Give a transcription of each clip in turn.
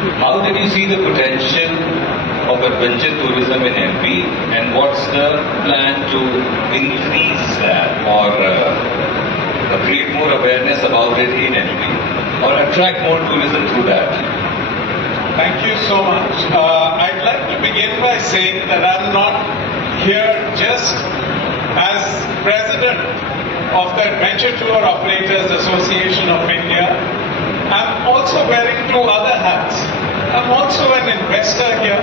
How did you see the potential of adventure tourism in MP, and what's the plan to increase that or create more awareness about it in MP or attract more tourism through that? Thank you so much. I'd like to begin by saying that I'm not here just as president of the Adventure Tour Operators Association of India. I'm also wearing two other hats. I'm also an investor here.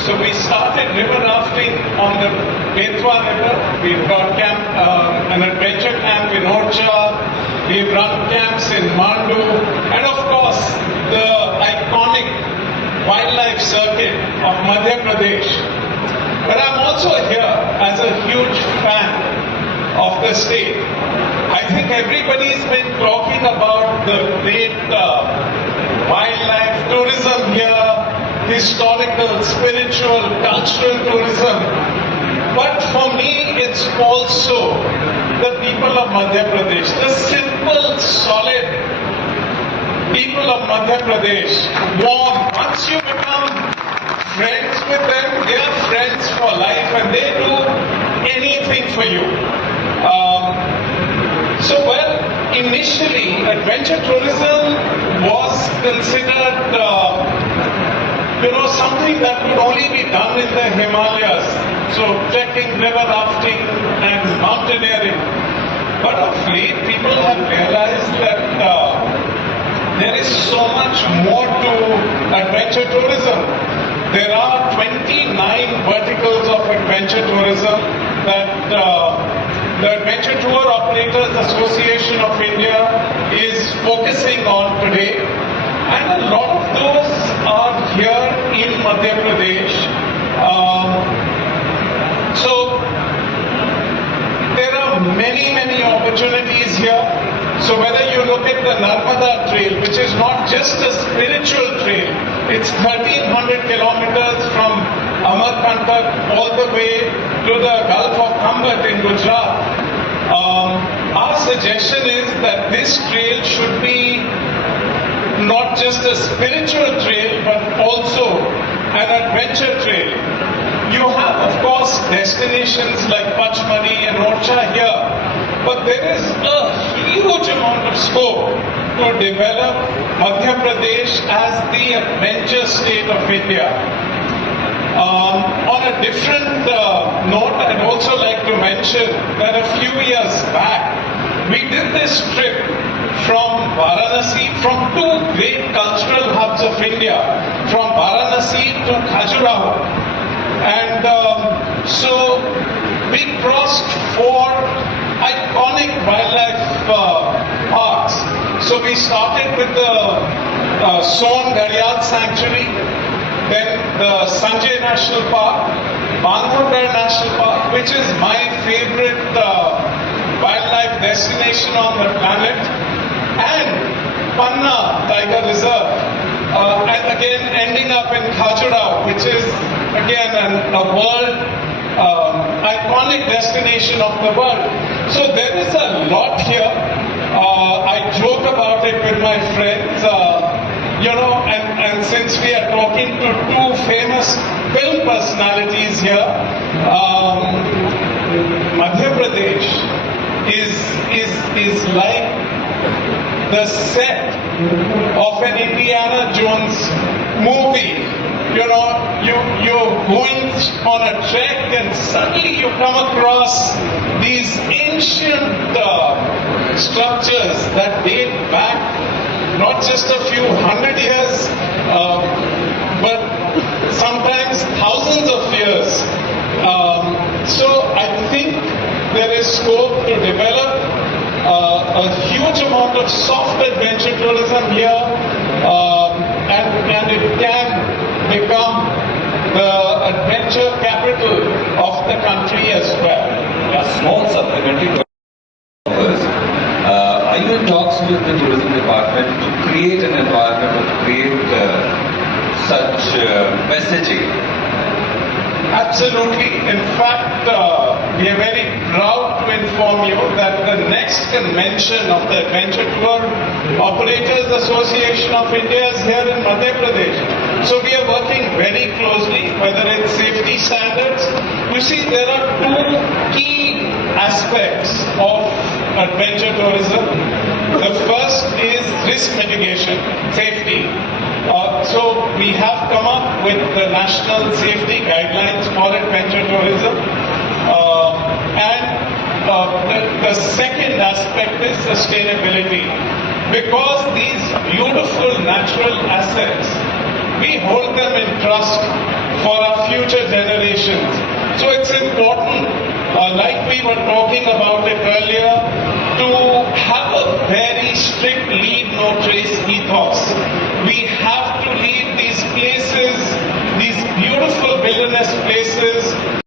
So we started river rafting on the Betwa River. We've got an adventure camp in Orcha. We've run camps in Mandu. And of course, the iconic wildlife circuit of Madhya Pradesh. But I'm also here as a huge fan of the state. I think everybody's been talking about the great wildlife tourism here, historical, spiritual, cultural tourism. But for me, it's also the people of Madhya Pradesh, the simple, solid people of Madhya Pradesh, warm. Once you become friends with them, they are friends for life and they do anything for you. Initially, adventure tourism was considered, something that could only be done in the Himalayas. So, trekking, river rafting, and mountaineering. But of late, people have realized that there is so much more to adventure tourism. There are 29 verticals of adventure tourism that the Adventure Tour Operators Association of India is focusing on today. And a lot of those are here in Madhya Pradesh. So there are many, many opportunities here. So whether you look at the Narmada Trail, which is not just a spiritual trail, it's 1,300 kilometers from Amarkantak all the way to the Gulf of Khambat in Gujarat. Our suggestion is that this trail should be not just a spiritual trail, but also an adventure trail. You have, of course, destinations like Pachmari and Orcha here, but there is a huge amount of scope to develop Madhya Pradesh as the adventure state of India. On a different note, I'd also like to mention that a few years back, we did this trip from Varanasi, from two great cultural hubs of India, from Varanasi to Khajuraho. And so we crossed four iconic wildlife parks. So we started with the Son Gharial Sanctuary, then the Sanjay National Park, Bandhavgarh National Park, which is my favorite wildlife destination on the planet, and Panna Tiger Reserve, and again ending up in Khajuraho, which is again a world iconic destination of the world. So there is a lot here. I joke about it with my friends. And since we are talking to two famous film personalities here, Madhya Pradesh is like the set of an Indiana Jones movie. You're going on a trek and suddenly you come across these ancient structures that date back not just a few hundred years, but sometimes thousands of years. So I think there is scope to develop a huge amount of soft adventure tourism here, and it can become the adventure capital of the country as well. A small supplementary. Are you in talks with the tourism department to create an environment or to create such messaging? Absolutely. In fact, we are very proud to inform you that the next convention of the Adventure Tour Operators Association of India is here in Madhya Pradesh. So we are working very closely, whether it's safety standards. You see, there are two key aspects of adventure tourism. The first is risk mitigation, safety. So we have come up with the national safety guidelines for adventure tourism. The second aspect is sustainability. Because these beautiful natural assets, we hold them in trust for our future generations. So it's important, like we were talking about it earlier, to have a very strict leave no trace ethos. We have to leave these places, these beautiful wilderness places,